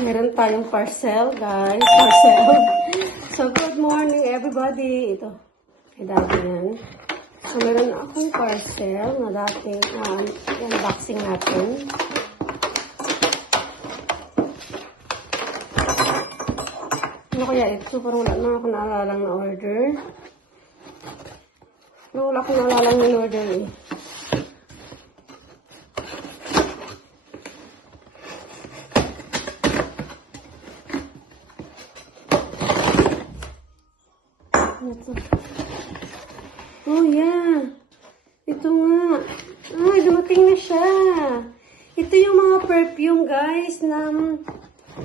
Meron tayong parcel, guys. Parcel. So, good morning, everybody. Ito. Kay Daddy yan. So, meron akong parcel na dating unboxing natin. Ano kaya ito? Parang wala na ako naalalang na order. Pero wala akong naalalang na order eh. Ito. Oh, yeah. Ito nga. Ay, dumating na siya. Ito yung mga perfume, guys, ng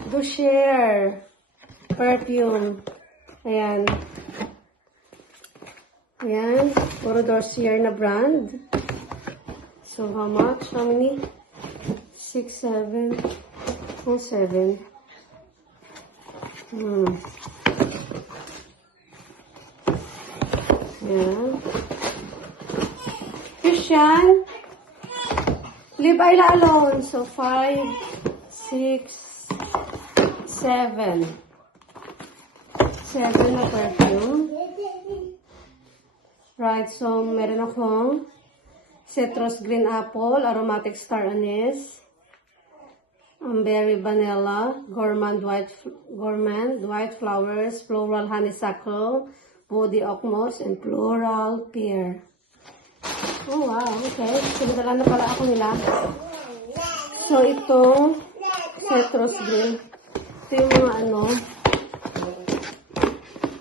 Dossier. Perfume. Ayan. Ayan. Puro Dossier na brand. So, how much? How many? 6, 7. Oh, 7. Ayan. Christian, leave Ayla alone. So, 5, 6, 7. 7 na perfume. Right, so, meron akong citrus green apple, aromatic star anise, berry vanilla, gourmand white flowers, floral honeysuckle, body oak moss, and floral pear. Oh, wow. Okay. So, nadala na pala ako nila. So, itong citrus green. Ito yung mga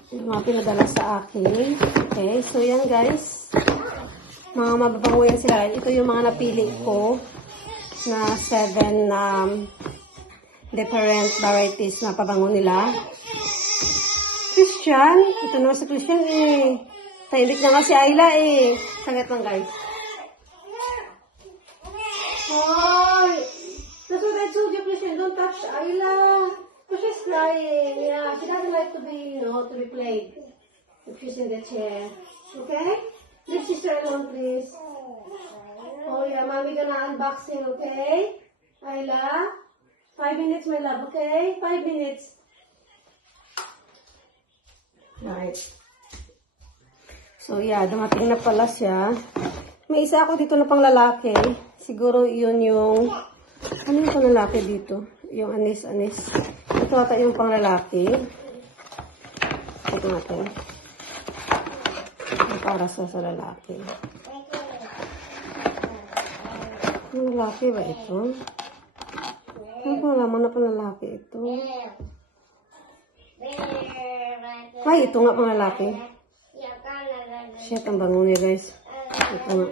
yung mga pinadala sa akin. Okay. So, yan guys. Mga mababango yan sila. Ito yung mga napili ko na 7 different varieties na pabango nila. Christian, ito naman si Christian eh. Tahimik na nga si Ayla eh. Saglit lang guys. Hoy! That's what I told you, Christian. Don't touch Ayla. Because she's crying. Yeah, she doesn't like to be, to be played. If she's in the chair. Okay? Leave sister alone, please. Oh yeah, mommy gonna unboxing, okay? Ayla? 5 minutes, my love, okay? 5 minutes. Right. So, yeah, dumating na pala siya. May isa ako dito na pang lalaki. Siguro yun yung... Ano yung pang lalaki dito? Yung anis. Ito ata yung pang lalaki. Ito natin. Para sa lalaki. Yung lalaki ba ito? Ano ko alam na pang lalaki ito? Ay, ito nga pang lalaki. Shit, ang bango niya, guys. Ito nga.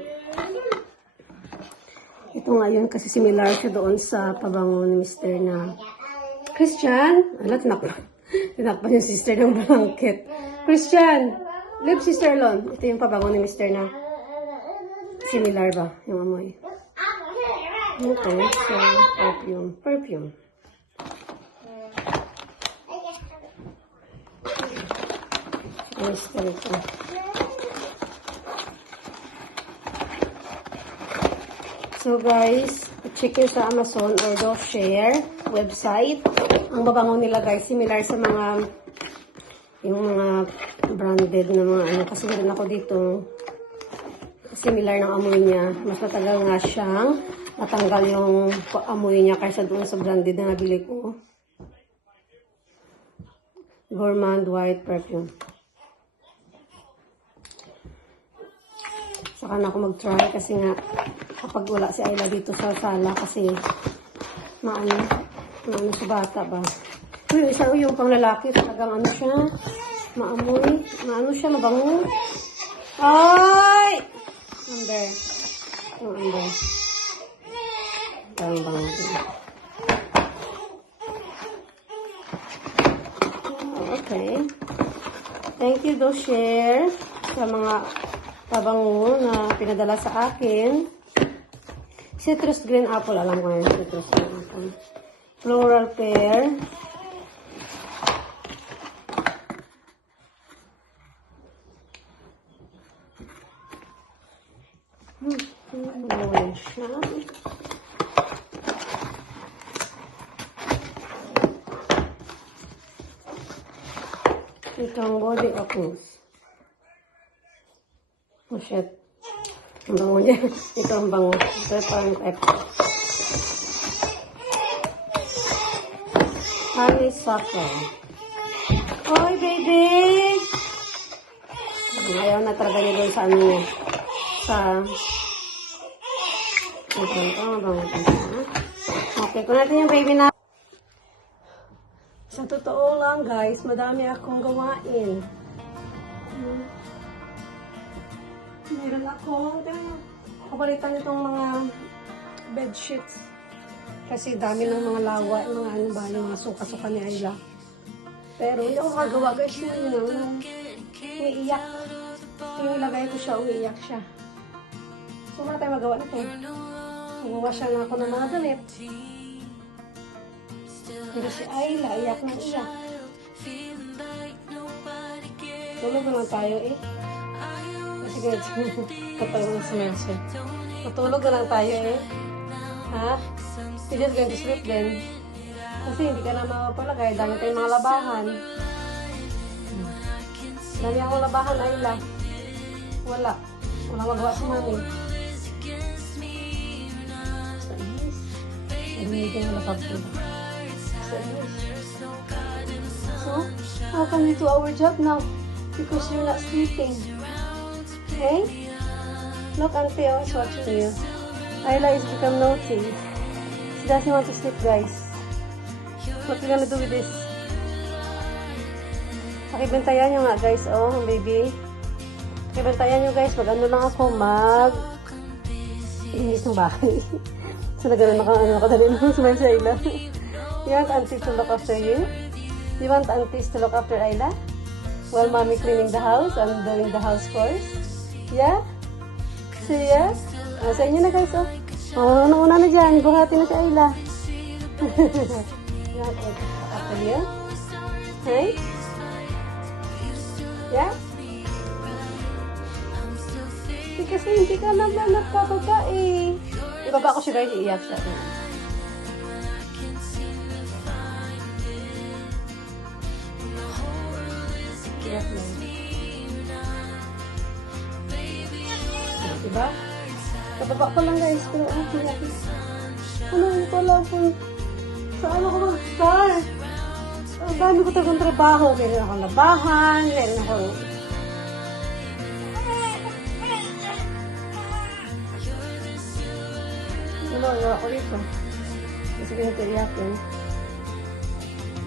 Ito nga yun, kasi similar siya doon sa pabango ni Mr. na Christian. Alat, tinakpan yung sister ng blanket. Christian, leave sister alone. Ito yung pabango ni Mr. na similar ba, yung amoy. Okay, so, perfume. So guys, check nyo sa Amazon or Dossier website. Ang babango nila guys, similar sa yung mga branded na mga kasi meron ako dito similar ng amoy niya. Mas matagal nga siyang matanggal yung amoy niya kaysa doon sa branded na nabili ko. Gourmand white perfume. Saka na ako mag-try kasi nga kapag wala si Ayla dito sa sala kasi maano sa bata ba. Uy, isa yung pang lalaki talagang siya, maamoy, siya, mabango. Ay! Amber. Yung amber. Parang bango din. Okay. Thank you, Dossier, sa mga pabango na pinadala sa akin. Citrus green apple. Alam ko yan. Citrus green apple. Floral pear. Ito ang body oils. Oh shit. Ang bango niya. Ito ang bango. Ito parang epo. Honeysuckle. Oy, baby! Ayaw na talaga niya doon sa ano niya. Okay, kung natin yung baby na. Sa totoo lang guys, madami akong gawain. Meron akong, kapalitan itong mga bed sheets. Kasi dami ng mga lawa, mga ano ba, yung mga suka-suka ni Ayla. Pero hindi ako makagawa guys, yun, umiiyak. Yung ilagay ko siya, umiiyak siya. So, wala tayo magawa nito. Magawa na ako ng mga damit. Pero si Ayla, iyak na iyak. Tulog na lang tayo eh. Sige, katulog na si Mercy. Matulog na lang tayo eh. Ha? You're just going to sleep then. Kasi hindi ka na mapalagay. Dami tayong mga labahan. Dami akong labahan, Ayla. Wala. Wala magawa si mami. Hindi ka na kapag. So, how can we do our job now? Because you're not sleeping. Okay? Look, Auntie, I was watching you. Ayla is become naughty. She doesn't want to sleep, guys. What we gonna do with this? Pakibantayan nyo nga, guys, oh, baby. Pakibantayan nyo, guys. Mag-ano lang ako, inis ng bahay. So, nagano nakadali mo sa mga Ayla. You want aunties to look after you? You want aunties to look after Ayla? While mommy cleaning the house and doing the house chores? Yeah? So, yeah? Sa inyo na, guys, oh. Oh, una na dyan. Buhati na si Ayla. You want after you? Hey? Yeah? Kasi hindi ka naman nagpapaba eh. Ibaba ko siya guys, iiyak siya. Iiyak na. Diba? Kababa ko lang guys, pero iiyak na. Ano pala po? Saan ako mag-start? Ang dami ko talagang trabaho. Meron akong labahan, meron akong wala ako dito. Kasi ganito iyakin.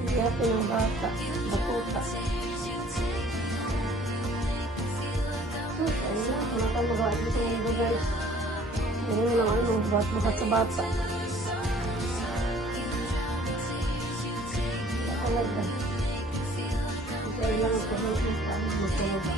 Iyakin ng bata. Batuta. Ayun na. Wala tayong magawa dito sa mundo guys. Ayun lang ano. Buhat sa bata. Wala talaga. Kailangan ko rin paano magtalaga.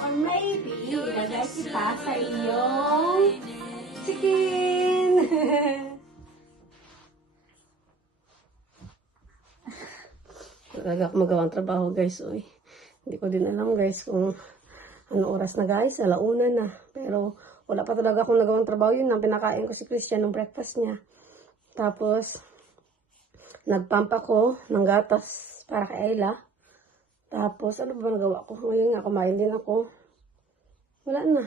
Or maybe, ilagay kita sa iyong chicken. Talaga ako magawang trabaho guys. Uy. Hindi ko din alam guys kung ano oras na guys. Alauna na. Pero wala pa talaga akong nagawang trabaho. Yun ang pinakain ko si Christian ng breakfast niya. Tapos nagpump ako ng gatas para kay Ayla. Tapos ano ba nagawa ko? Ngayon nga kumain din ako. Wala na.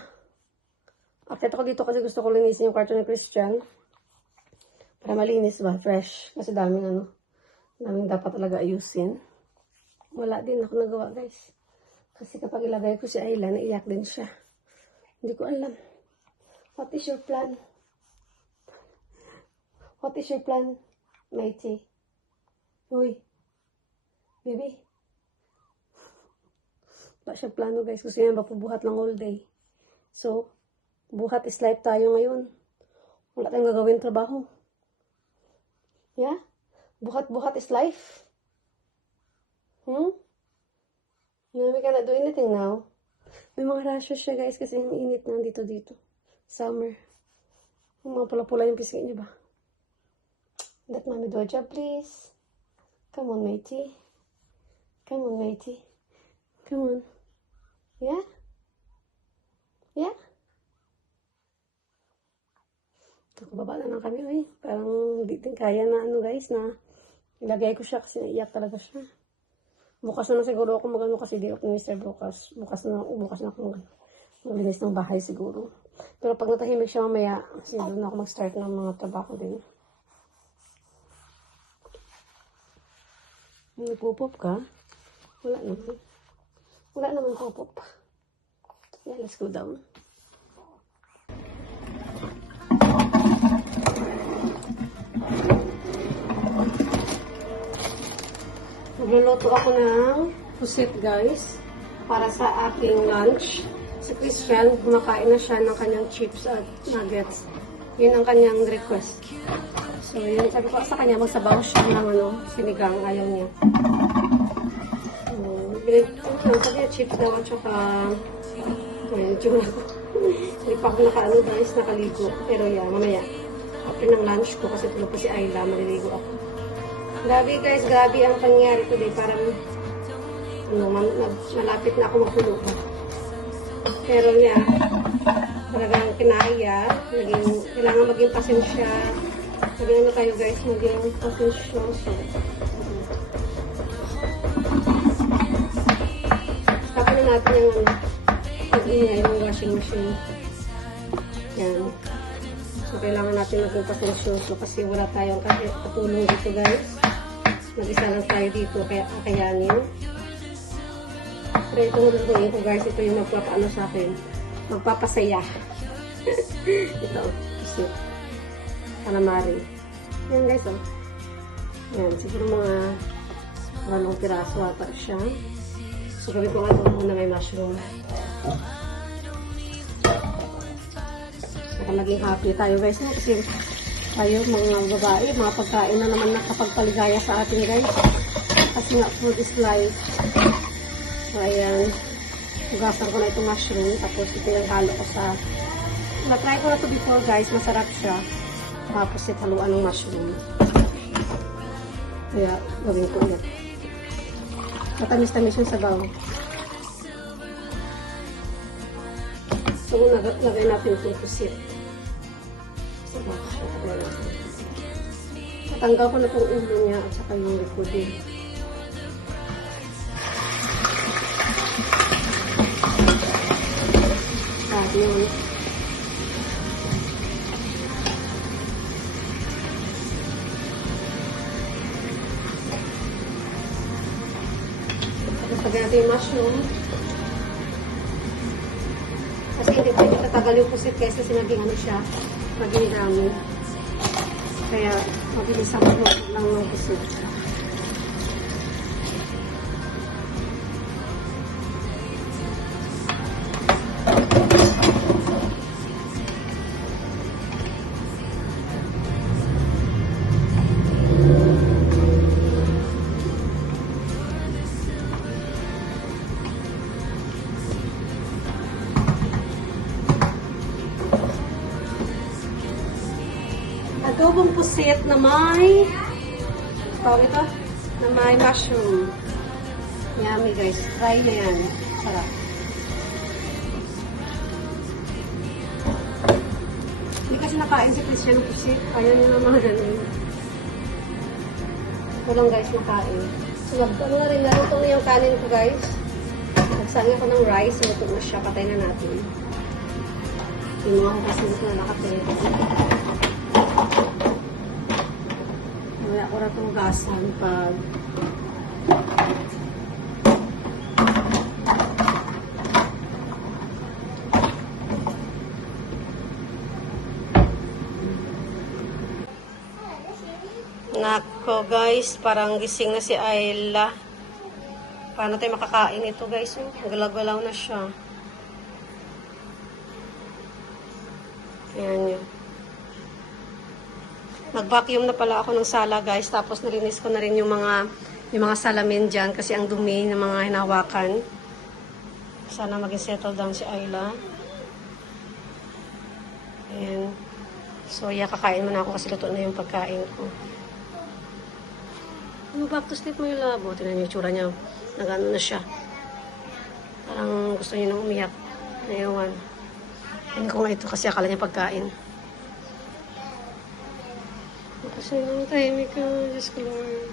Akit ako dito kasi gusto ko linisin yung kwarto ni Christian. Para malinis ba? Fresh. Kasi daming dapat talaga ayusin. Wala din ako nagawa guys. Kasi kapag ilagay ko si Ayla, naiyak din siya. Hindi ko alam. What is your plan? What is your plan, matey? Uy. Baby. Wala siya plano guys. Gusto niya mapabuhat lang all day. So, buhat is life tayo ngayon. Wala tayong gagawin trabaho. Yeah? Buhat-buhat is life. No, we cannot do anything now. May mga rashes siya guys kasi yung init na dito. Summer. Yung mga pula-pula yung pisngi niya ba? Let mommy do a job please. Come on matey. Come on matey. Come on. Yeah? Yeah? Kakababa na lang kami eh. Parang hindi din kaya na guys na ilagay ko siya kasi naiyak talaga siya. Bukas na siguro ako magano kasi di ako ni Mr. bukas. Bukas na ako maglinis ng bahay siguro. Pero pag natahimik siya mamaya, siguro na ako mag-start ng mga trabaho din. Nagpupop ka? Wala naman. Wala naman pupop. Yeah, let's go down. Magluluto ako ng pusit guys para sa aking lunch. Si Christian, kumakain na siya ng kanyang chips at nuggets. Yun ang kanyang request. So yun, sabi ko sa kanya, magsabaw siya ng sinigang. Ayaw niya. Sabi niya, chips daw at saka ayun, tsura ko. Hindi pa ako nakaligo. Pero yeah, mamaya. After ng lunch ko, kasi tulog ko si Ayla, maliligo ako. Grabe guys, grabe ang pangyari today. Parang, malapit na ako magtulog. Pero niya, talagang kinaya. Kailangan maging pasensya. Sabihin na tayo guys, maging pasensyoso. Tapos na natin yung pag-ingay ng washing machine. Yan. So, kailangan natin maging pasensyoso kasi wala tayong katulong dito guys. Mag-isa lang tayo dito, kaya kakayanin. Pero itong lutuin ko guys, ito yung magpapaano sa akin. Magpapasaya. Ito, kasi calamari. Yan guys, oh. Yan, siguro mga walong piraso ata siya. So, gawin ko nga ito muna may mushroom. Saka maging happy tayo guys, no? Kasi tayo mga babae, mga pagkain na naman nakapagpaligaya sa atin guys. Kasi nga food is life. So ayan, hugasan ko na itong mushroom. Tapos ito yung halo ko sa, na-try ko na ito before guys, masarap siya. Tapos ito haluan ng mushroom. Kaya gawin ko ulit. Matamis-tamis yung sabaw. So lagay natin itong pusit. Tatanggal ko na itong ulo niya at saka yung likod din. Yun. Tapos lagyan natin yung mushroom. Kasi hindi pwede tatagal yung pusit kaysa sinaging ano siya, maging dami. Kaya mabilis ang magluto lang ng pusit. Adobong pusit na may na may mushroom. Yummy guys. Try na yan. Sarap. Hindi kasi nakain si Christian ng pusit. Ayaw niya naman ganun. Ito lang guys nakain. So nagtano na rin. Naluto na yung kanin ko guys. Nagsangin ko ng rice. Naluto na siya. Patay na natin. Yung mga hukasin ko na nakapilip. Kaya ako na itong gasan pag Nako guys, parang gising na si Ayla. Paano tayo makakain ito guys? Galaw-galaw na siya. Ayan yun. Nag-vacuum na pala ako ng sala guys. Tapos nalinis ko na rin yung mga salamin dyan kasi ang dumi ng mga hinawakan. Sana maging settle down si Ayla. Ayan. So, kakain muna ako kasi luto na yung pagkain ko. Ano, back to sleep mo yung labo. Tingnan niyo yung tsura niya. Nagano na siya. Parang gusto niya nang umiyak. Ewan. Hindi ko nga ito kasi akala niya pagkain. Kasi nang tahimik ka. Diyos ko Lord.